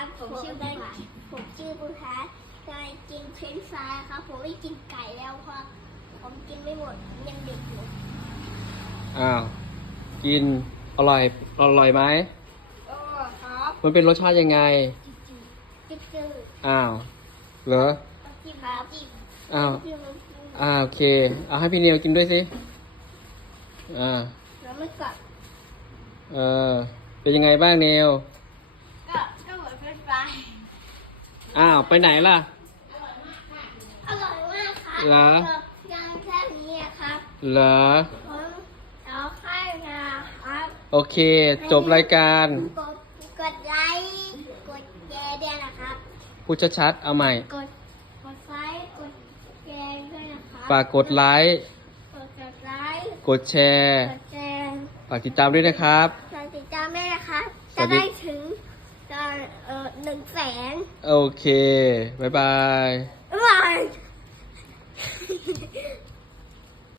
ครับผมชื่อได้ผมชื่อบุคาจะกินเฟรนช์ฟรายครับ ผมไม่กินไก่แล้วเพราะผมกินไม่หมดผมยังเด็กอยู่อ้าวกินอร่อยอร่อยไหมโอ้ครับมันเป็นรสชาติยังไงจิ๊บจืดอ้าวเหรอจิ๊บครับจิ๊บอ้าวจิ๊บมันอ่าโอเคเอาให้พี่เนียวกินด้วยสิอ่าแล้วไม่กลับเออเป็นยังไงบ้างเนียวก็ก็ เหมือนเฟรนช์ฟรายอ้าว ไปไหนล่ะ อร่อยมากครับเหรอ ยังแค่นี้อะครับเหรอ ผมเอาไข่นะครับโอเค จบรายการ กดกดไลค์กดแชร์ด้วยนะครับ พูดชัดๆ เอาใหม่ กดกดไลค์กดแชร์ด้วยนะครับฝากกดไลค์ กดกดไลค์กดแชร์ กดแชร์ฝากติดตามด้วยนะครับกดติดตามแม่นะครับสวัจะสดี ได้ถึง จะเอ่อหนึ่งแสนโอเค บ๊ายบายบ๊ายบาย